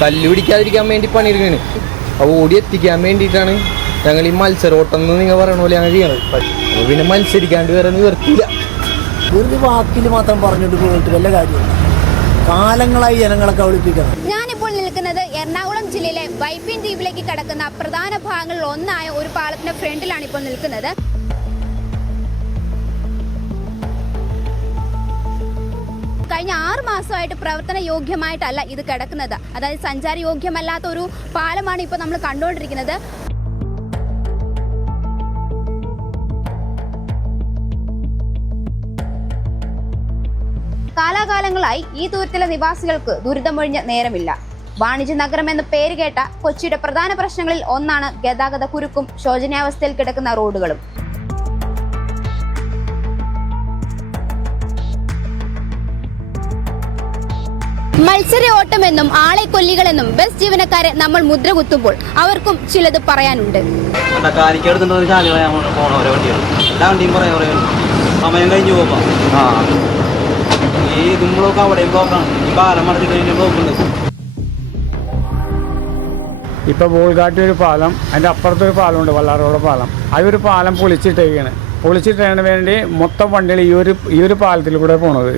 തല്ലു പിടിക്കാതിരിക്കാൻ വേണ്ടി പണിയെടുക്കുകയാണ്. അപ്പോൾ ഓടി എത്തിക്കാൻ വേണ്ടിയിട്ടാണ് ഞങ്ങൾ ഈ മത്സരോട്ടം എന്ന് നിങ്ങൾ പറയണ പോലെ ഞങ്ങൾ ചെയ്യണത്. അപ്പോൾ പിന്നെ മത്സരിക്കാണ്ട് വേറെ നിവർത്തിയില്ല. വെറുതെ വാക്കിൽ മാത്രം പറഞ്ഞിട്ട് പോയിട്ട് വല്ല കാര്യമില്ല. കാലങ്ങളായി ജനങ്ങളെ കബളിപ്പിക്കണം. ഞാനിപ്പോൾ നിൽക്കുന്നത് എറണാകുളം ജില്ലയിലെ വൈപ്പിൻ ദ്വീപിലേക്ക് കടക്കുന്ന പ്രധാന ഭാഗങ്ങളിൽ ഒന്നായ ഒരു പാലത്തിന്റെ ഫ്രണ്ടിലാണ് ഇപ്പോൾ നിൽക്കുന്നത്. കഴിഞ്ഞ 6 മാസമായിട്ട് പ്രവർത്തന യോഗ്യമായിട്ടല്ല ഇത് കിടക്കുന്നത്. അതായത് സഞ്ചാര യോഗ്യമല്ലാത്ത ഒരു പാലമാണ് ഇപ്പോൾ നമ്മൾ കണ്ടുകൊണ്ടിരിക്കുന്നത്. കാലാകാലങ്ങളായി ഈ ദൂരത്തിലെ നിവാസികൾക്ക് ദുരിതമൊഴിഞ്ഞ നേരമില്ല. വാണിജ്യ നഗരം എന്ന പേര് കേട്ട കൊച്ചിയുടെ പ്രധാന പ്രശ്നങ്ങളിൽ ഒന്നാണ് ഗതാഗത കുരുക്കും ശോചനീയാവസ്ഥയിൽ കിടക്കുന്ന റോഡുകളും. മത്സര ഓട്ടമെന്നും ആളെ കൊല്ലികളെന്നും ബസ് ജീവനക്കാരെ നമ്മൾ മുദ്ര കുത്തുമ്പോൾ അവർക്കും ചിലത് പറയാനുണ്ട്. സമയം കഴിഞ്ഞു പോകാം. ഈ ഇതുമ്പോഴൊക്കെ അവിടെയും ബ്ലോക്കാണ്. ഈ പാലം മടത്തി കഴിഞ്ഞ ബ്ലോക്കുണ്ട്. ഇപ്പോൾ ബോൾഗാട്ടി ഒരു പാലം, അതിൻ്റെ അപ്പുറത്തൊരു പാലമുണ്ട്, വല്ലാറോട് പാലം. അതൊരു പാലം പൊളിച്ചിട്ടേക്കാണ്. പൊളിച്ചിട്ടതിന് വേണ്ടി മൊത്തം വണ്ടികൾ ഈ ഒരു പാലത്തിൽ കൂടെ പോണത്.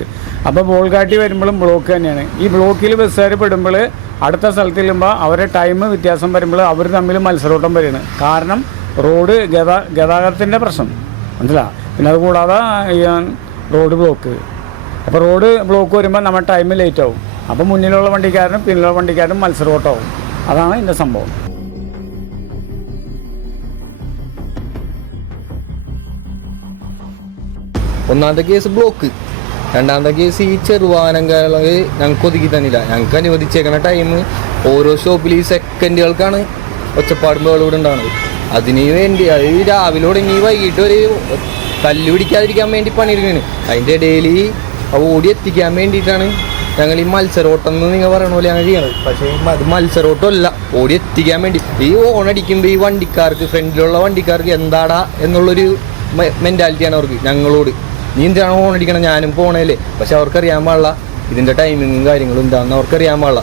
അപ്പോൾ ബോൾഗാട്ടി വരുമ്പോഴും ബ്ലോക്ക് തന്നെയാണ്. ഈ ബ്ലോക്കിൽ ബസ്സുകാർ പെടുമ്പോൾ അടുത്ത സ്ഥലത്ത് ചെല്ലുമ്പോൾ അവരുടെ ടൈം വ്യത്യാസം വരുമ്പോൾ അവർ തമ്മിൽ മത്സരോട്ടം വരികയാണ്. കാരണം റോഡ് ഗതാഗതത്തിൻ്റെ പ്രശ്നം മനസ്സിലാണ്. പിന്നെ അതുകൂടാതെ റോഡ് ബ്ലോക്ക്. അപ്പോൾ റോഡ് ബ്ലോക്ക് വരുമ്പോൾ നമ്മുടെ ടൈം ലേറ്റ് ആവും. അപ്പോൾ മുന്നിലുള്ള വണ്ടിക്കാരനും പിന്നിലുള്ള വണ്ടിക്കാരനും മത്സരോട്ടമാവും. അതാണ് ഇതിൻ്റെ സംഭവം. ഒന്നാമത്തെ കേസ് ബ്ലോക്ക്, രണ്ടാമത്തെ കേസ് ഈ ചെറുവാഹനങ്ങൾ ഞങ്ങൾക്ക് ഒതുക്കി തന്നില്ല. ഞങ്ങൾക്ക് അനുവദിച്ചേക്കുന്ന ടൈം ഓരോ സ്റ്റോപ്പിൽ ഈ സെക്കൻഡുകൾക്കാണ് ഒച്ചപ്പാടും ബഹളവും ഉണ്ടാകുന്നത്. അതിന് വേണ്ടി അത് രാവിലെ തുടങ്ങി വൈകിട്ട് ഒരു തല്ലു പിടിക്കാതിരിക്കാൻ വേണ്ടി പണിയെടുക്കുകയാണ്. അതിൻ്റെ ഇടയിൽ ഓടി എത്തിക്കാൻ വേണ്ടിയിട്ടാണ് ഞങ്ങൾ ഈ മത്സരോട്ടം എന്ന് നിങ്ങൾ പറയണ പോലെ ഞങ്ങൾ ചെയ്യണത്. പക്ഷേ അത് മത്സരോട്ടമല്ല, ഓടി എത്തിക്കാൻ വേണ്ടി. ഈ ഓണടിക്കുമ്പോൾ ഈ വണ്ടിക്കാർക്ക്, ഫ്രണ്ടിലുള്ള വണ്ടിക്കാർക്ക് എന്താടാ എന്നുള്ളൊരു മെൻറ്റാലിറ്റിയാണ് അവർക്ക് ഞങ്ങളോട്. നീ എന്തിനാണ് ഓണടിക്കണം, ഞാനും പോണേലേ. പക്ഷെ അവർക്കറിയാൻ പാടില്ല ഇതിൻ്റെ ടൈമിങ്ങും കാര്യങ്ങളും എന്താണെന്ന് അവർക്കറിയാൻ പാടില്ല.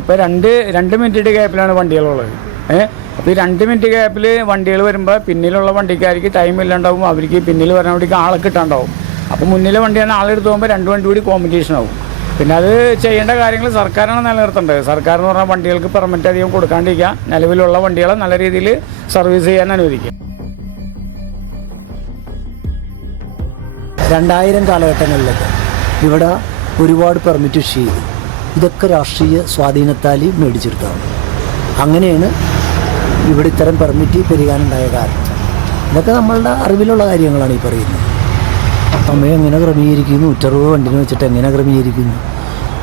ഇപ്പോൾ രണ്ട് മിനിറ്റ് ഗ്യാപ്പിലാണ് വണ്ടികളുള്ളത്. അപ്പോൾ ഈ 2 മിനിറ്റ് ഗ്യാപ്പിൽ വണ്ടികൾ വരുമ്പോൾ പിന്നിലുള്ള വണ്ടിക്കാർക്ക് ടൈം ഇല്ലാണ്ടാവും. അവർക്ക് പിന്നിൽ വരാൻ വേണ്ടിക്ക് ആളെ കിട്ടാണ്ടാവും. അപ്പോൾ മുന്നിലെ വണ്ടിയാണ് ആളെടുത്ത് പോകുമ്പോൾ 2 വണ്ടി കൂടി കോമ്പറ്റീഷൻ ആവും. പിന്നെ അത് ചെയ്യേണ്ട കാര്യങ്ങൾ സർക്കാരാണ് നിലനിർത്തേണ്ടത്. സർക്കാർ എന്ന് പറഞ്ഞാൽ വണ്ടികൾക്ക് പെർമിറ്റ് അധികം കൊടുക്കാണ്ടിരിക്കുക, നിലവിലുള്ള വണ്ടികളെ നല്ല രീതിയിൽ സർവീസ് ചെയ്യാൻ അനുവദിക്കുക. 2000 കാലഘട്ടങ്ങളിലൊക്കെ ഇവിടെ ഒരുപാട് പെർമിറ്റ് ഇഷ്യൂ ചെയ്തു. ഇതൊക്കെ രാഷ്ട്രീയ സ്വാധീനത്താൽ മേടിച്ചെടുത്താണ്. അങ്ങനെയാണ് ഇവിടെ ഇത്തരം പെർമിറ്റ് പെരുകാനുണ്ടായ കാരണം. ഇതൊക്കെ നമ്മളുടെ അറിവിലുള്ള കാര്യങ്ങളാണ് ഈ പറയുന്നത്. സമയം എങ്ങനെ ക്രമീകരിക്കുന്നു, 160 വണ്ടിനെ വെച്ചിട്ട് എങ്ങനെ ക്രമീകരിക്കുന്നു.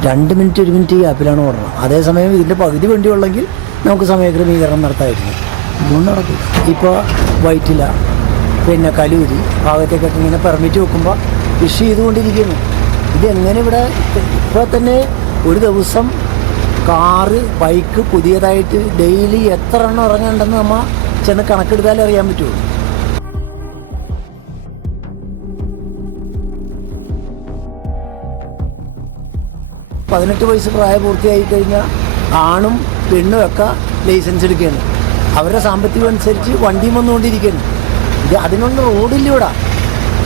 2 മിനിറ്റ് 1 മിനിറ്റ് ഗ്യാപ്പിലാണ് ഓടണം. അതേസമയം ഇതിൻ്റെ പകുതി വണ്ടി ഉള്ളെങ്കിൽ നമുക്ക് സമയക്രമീകരണം നടത്താമായിരുന്നു. ഇതൊന്നും നടക്കില്ല. ഇപ്പോൾ വൈറ്റില, പിന്നെ കലൂരി ഭാഗത്തേക്കൊക്കെ ഇങ്ങനെ പെർമിറ്റ് വെക്കുമ്പോൾ ഇഷ്യൂ ചെയ്തുകൊണ്ടിരിക്കുന്നു. ഇതെങ്ങനെ ഇവിടെ ഇപ്പോൾ തന്നെ ഒരു ദിവസം കാറ്, ബൈക്ക് പുതിയതായിട്ട് ഡെയിലി എത്ര എണ്ണം ഇറങ്ങുന്നുണ്ടെന്ന് നമ്മൾ ചെന്ന് കണക്കെടുത്താലേ അറിയാൻ പറ്റുള്ളൂ. പതിനെട്ട് വയസ്സ് പ്രായപൂർത്തിയായി കഴിഞ്ഞാൽ ആണും പെണ്ണും ഒക്കെ ലൈസൻസ് എടുക്കുകയാണ്. അവരുടെ സാമ്പത്തികം അനുസരിച്ച് വണ്ടിയും വന്നുകൊണ്ടിരിക്കുകയാണ്. ഇത് അതിനൊന്നും റോഡില്ല.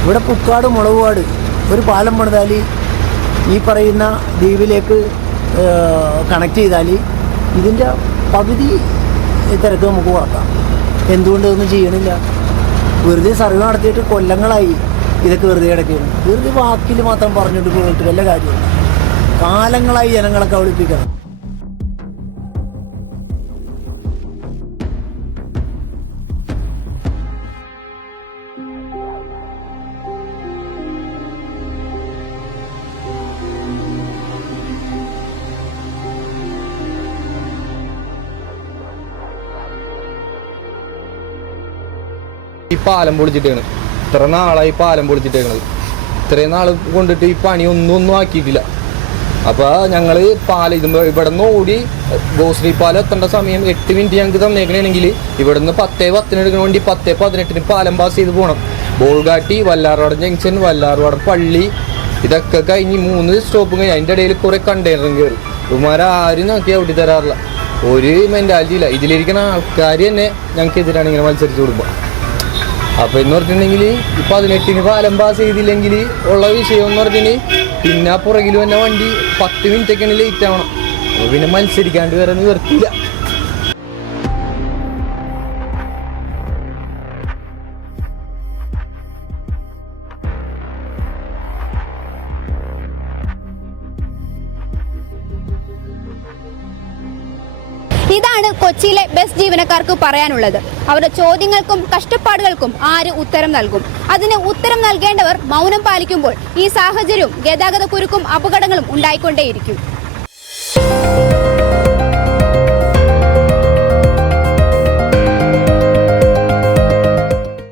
ഇവിടെ പുക്കാട്, മുളകുപാട് ഒരു പാലം പണിതാൽ ഈ പറയുന്ന ദ്വീപിലേക്ക് കണക്ട് ചെയ്താൽ ഇതിൻ്റെ പകുതി തിരക്ക് നമുക്ക് കുറക്കാം. എന്തുകൊണ്ട് ഇതൊന്നും ചെയ്യണില്ല? വെറുതെ സർവേ നടത്തിയിട്ട് കൊല്ലങ്ങളായി ഇതൊക്കെ വെറുതെ കിടക്കുകയാണ്. വെറുതെ വാക്കിൽ മാത്രം പറഞ്ഞിട്ട് പോയിട്ട് വല്ല കാര്യമില്ല. കാലങ്ങളായി ജനങ്ങളെ കബളിപ്പിക്കണം. ഈ പാലം പൊളിച്ചിട്ടാണ് ഇത്ര നാളായി പാലം പൊളിച്ചിട്ടേക്കണത്. ഇത്രയും നാൾ കൊണ്ടിട്ട് ഈ പണി ഒന്നും ആക്കിയിട്ടില്ല. അപ്പോൾ ഞങ്ങൾ പാലം ഇവിടെ നിന്ന് ഓടി ഗോശ്രീ പാലം എത്തേണ്ട സമയം 8 മിനിറ്റ് ഞങ്ങൾക്ക് തന്നേക്കണമെങ്കിൽ ഇവിടെ നിന്ന് 10:10 എടുക്കണ വണ്ടി 10:18 പാലം പാസ് ചെയ്ത് പോകണം. ബോൾഗാട്ടി, വല്ലാർപാടം ജംഗ്ഷൻ, വല്ലാർപാടം പള്ളി, ഇതൊക്കെ കഴിഞ്ഞ് 3 സ്റ്റോപ്പും കഴിഞ്ഞ് അതിൻ്റെ ഇടയിൽ കുറെ കണ്ടെയ്നറും കയറി. ഇവന്മാരാരും നോക്കി ഔട്ടി തരാറില്ല, ഒരു മെൻറ്റാലിറ്റി ഇല്ല. ഇതിലിരിക്കുന്ന ആൾക്കാർ തന്നെ ഞങ്ങൾക്ക് എതിരാണ് ഇങ്ങനെ മത്സരിച്ച് കൊടുക്കുക. അപ്പോൾ എന്ന് പറഞ്ഞിട്ടുണ്ടെങ്കിൽ 18-ന് പാലം പാസ് ചെയ്തില്ലെങ്കിൽ ഉള്ള വിഷയം എന്ന് പറഞ്ഞിട്ടുണ്ടെങ്കിൽ പിന്നെ പുറകിൽ വന്ന വണ്ടി 10 മിനിറ്റൊക്കെയാണ് ലേറ്റ് ആവണം. അപ്പോൾ പിന്നെ മത്സരിക്കാണ്ട് വേറെ നിവർത്തില്ല. ഇതാണ് കൊച്ചിയിലെ ബസ് ജീവനക്കാർക്ക് പറയാനുള്ളത്. അവരുടെ ചോദ്യങ്ങൾക്കും കഷ്ടപ്പാടുകൾക്കും ആര് ഉത്തരം നൽകും? അതിന് ഉത്തരം നൽകേണ്ടവർ മൗനം പാലിക്കുമ്പോൾ ഈ സാഹചര്യവും ഗതാഗത കുരുക്കും അപകടങ്ങളും ഉണ്ടായിക്കൊണ്ടേയിരിക്കും.